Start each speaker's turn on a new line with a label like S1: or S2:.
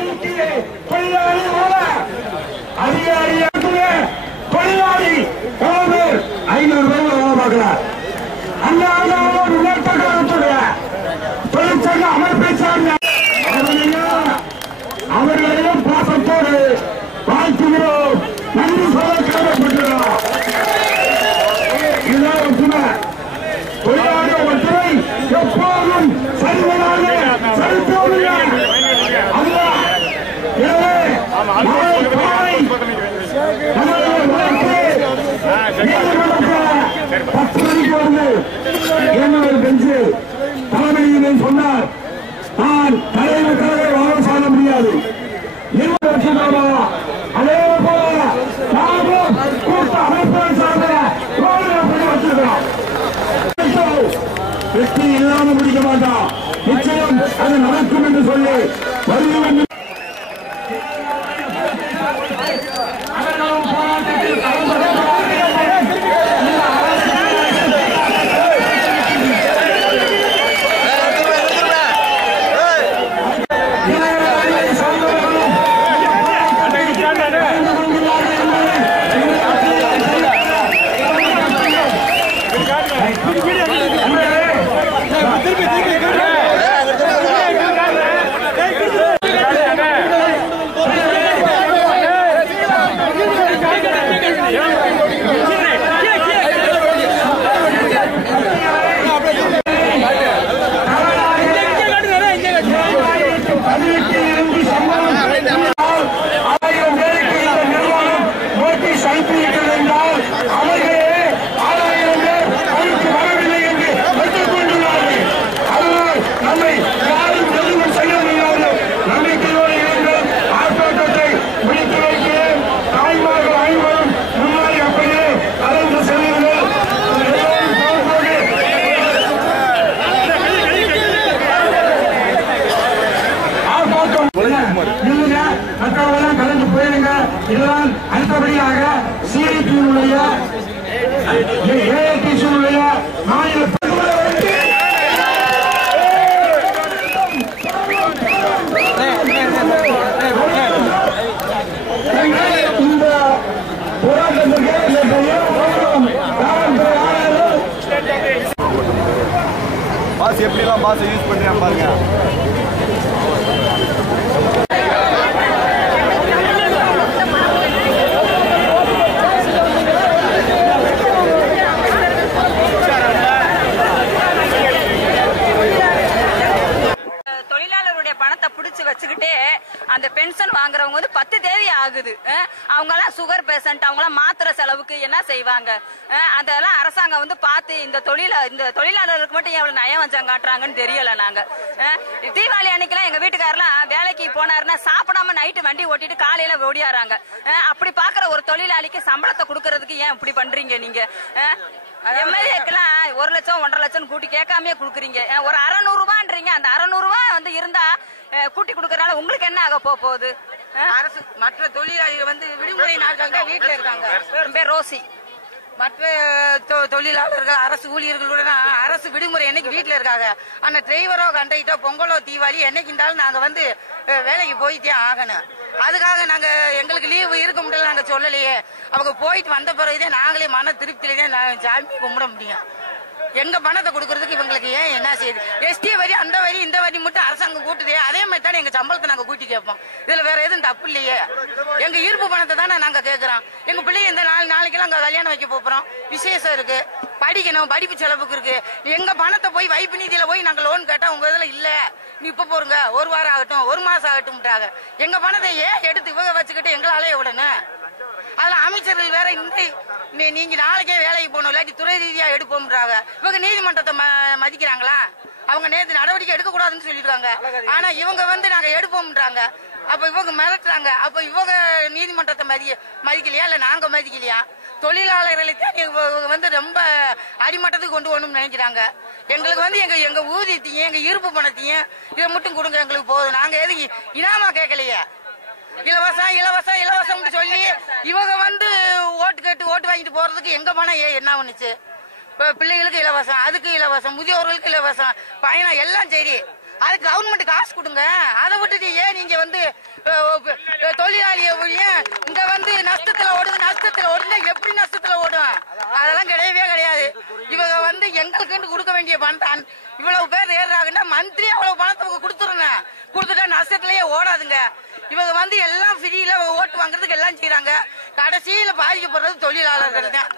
S1: பணிக்கு தொழிலாளி போல அதிகாரியா ஐநூறு பேர் வேலை பார்க்கிறார். அந்த அண்ணாவோட உணர்த்த காலத்துடைய தொழிற்சங்க அமைப்பை சார்ந்த அவர்களையும் பாசத்தோடு வாழ்த்துகிறோம். நன்றி சொல்ல கடமைப்பட்டுள்ளோம் இதுதான் ஒற்றுமை. பெஞ்சு சொன்னார் நான் தலைவருக்காக வாழ சாத முடியாது இருபது வருஷமாவா அதே போல நாமும் கூட்ட அமைப்பை சார்ந்த வச்சிருக்கிறோம் வெற்றி இல்லாமல் முடிக்க மாட்டான். நிச்சயம் அது நடக்கும் என்று சொல்லி வருவோம் இதெல்லாம் அடுத்தபடியாக சிஐடியினுடைய ஏஐடிசியினுடைய மாநில இந்த போராட்டத்திற்கு இந்த போராட்டம் காவல்துறை ஆணையர்
S2: பாஸ் எப்படிலாம் பாஸ் யூஸ் பண்றேன் பாருங்க
S3: பத்து தேதி ஆகுது. அவங்க எல்லாம் சுகர் பேஷண்ட் அவங்க எல்லாம் மாத்திரை செலவுக்கு என்ன செய்வாங்க? அதெல்லாம் அரசாங்கம் வந்து பார்த்து இந்த தொழில இந்த தொழிலாளர்களுக்கு மட்டும் எவ்வளவு நயம் வஞ்சம் காட்டுறாங்கன்னு தெரியல நாங்க. தீபாவளி அன்னைக்கெல்லாம் எங்க வீட்டுக்காரெல்லாம் வேலைக்கு போனாருன்னா சாப்பிடாம நைட்டு வண்டி ஓட்டிட்டு காலையில ஓடியாராங்க. அப்படி பாக்குற ஒரு தொழிலாளிக்கு சம்பளத்தை கொடுக்கறதுக்கு ஏன் இப்படி பண்றீங்க நீங்க? எம்எல்ஏக்கெல்லாம் ஒரு லட்சம் ஒன்றரை லட்சம் கூட்டி கேட்காமயே கொடுக்குறீங்க. ஒரு அறநூறு ரூபான்றீங்க அந்த அறநூறு ரூபாய் வந்து இருந்தா கூட்டி கொடுக்கறனால உங்களுக்கு என்ன ஆக போக போகுது?
S4: அரசு மற்ற தொழிலாளிகள் வந்து விடுமுறை நாட்கள் தான் வீட்டுல இருக்காங்க
S3: பேர் ரோசி.
S4: மற்ற தொ- தொழிலாளர்கள் அரசு ஊழியர்களுடன் அரசு விடுமுறை என்னைக்கு வீட்டுல இருக்காங்க. ஆனா டிரைவரோ கண்டக்டரோ பொங்கலோ தீபாவளி என்னைக்கு இருந்தாலும் நாங்க வந்து வேலைக்கு போயிட்டே ஆகணும். அதுக்காக நாங்க எங்களுக்கு லீவு இருக்க முடியல நாங்க சொல்லலையே. அவங்க போயிட்டு வந்த பிறகுதான் நாங்களே மன திருப்தியிலே தான் சாமி கும்பிட முடியும். எங்க பணத்தை கொடுக்கறதுக்கு இவங்களுக்கு ஏன் என்ன செய்யுது எஸ்டி வரி அந்த வரி இந்த வரி மட்டும் அரசாங்கம் கூட்டுதே. அதே மாதிரி தானே எங்க சம்பளத்தை நாங்க கூட்டி கேட்போம். இதுல வேற எதுவும் தப்பு இல்லையே. எங்க ஈர்ப்பு பணத்தை தானே நாங்க கேட்கறோம் எங்க பிள்ளைங்க இந்த நாலு நாளைக்கெல்லாம் அங்க கல்யாணம் வைக்க போறோம். விசேஷம் இருக்கு. படிக்கணும் படிப்பு செலவுக்கு இருக்கு. எங்க பணத்தை போய் வைப்பு நிதியில போய் நாங்க லோன் கேட்டா உங்க இதுல இல்ல. நீ இப்ப போருங்க. ஒரு வாரம் ஆகட்டும் ஒரு மாசம் ஆகட்டும்ன்றாங்க. எங்க பணத்தை ஏன் எடுத்து இவங்க வச்சுக்கிட்டு எங்களை அலைய விடணும் அதுல அமைச்சர்கள் வேற இந்த நீ- நீங்க நாளைக்கே வேலைக்கு போகணும் இல்லாட்டி துறை ரீதியா எடுப்போம்ன்றாங்க. இவங்க நீதிமன்றத்தை ம- மதிக்கிறாங்களா? அவங்க நேற்று நடவடிக்கை எடுக்க கூடாதுன்னு சொல்லிடுறாங்க ஆனா இவங்க வந்து நாங்க எடுப்போம்ன்றாங்க. அப்ப இவங்க மிரட்டுறாங்க. அப்ப இவங்க நீதிமன்றத்தை மதிய மதிக்கலையா? இல்ல நாங்க மதிக்கலையா? தொழிலாளர்களை தான் வந்து ரொம்ப அடிமட்டத்துக்கு கொண்டு வரணும்னு நினைக்கிறாங்க. எங்களுக்கு வந்து எங்க எங்க ஊதியத்தையும் எங்க இருப்பு பணத்தையும் இதை மட்டும் கொடுங்க எங்களுக்கு போதும். நாங்க எதுக்கு இனாமா கேட்கலையே? இலவசம் இலவசம் இலவசம் சொல்லி இவங்க வந்து ஓட்டு கேட்டு ஓட்டு வாங்கிட்டு போறதுக்கு எங்க பணம் ஏ- என்ன பண்ணுச்சு இப்போ பிள்ளைகளுக்கு இலவசம் அதுக்கு இலவசம் முதியோர்களுக்கு இலவசம் பயணம் எல்லாம் சரி. அது கவர்மெண்ட் காசு கொடுங்க. அதை விட்டுட்டு ஏன் நீங்க வந்து தொழிலாளிய ஏன் இங்க வந்து நஷ்டத்துல ஓடுது நஷ்டத்துல ஓடுது எப்படி நஷ்டத்துல ஓடும்? அதெல்லாம் கிடையவே கிடையாது. இவங்க வந்து எங்களுக்குன்னு கொடுக்க வேண்டிய பணத்தை இவ்வளவு பேர் ஏறுறாங்கன்னா மந்த்லி அவ்வளவு பணத்தை கொடுத்துருங்க. கொடுத்துட்டா நஷ்டத்திலேயே ஓடாதுங்க. இவங்க வந்து எல்லாம் ஃப்ரீல ஓட்டு வாங்குறதுக்கு எல்லாம் செய்யறாங்க கடைசியில பாதிக்கப்படுறது தொழிலாளர்கள் தான்.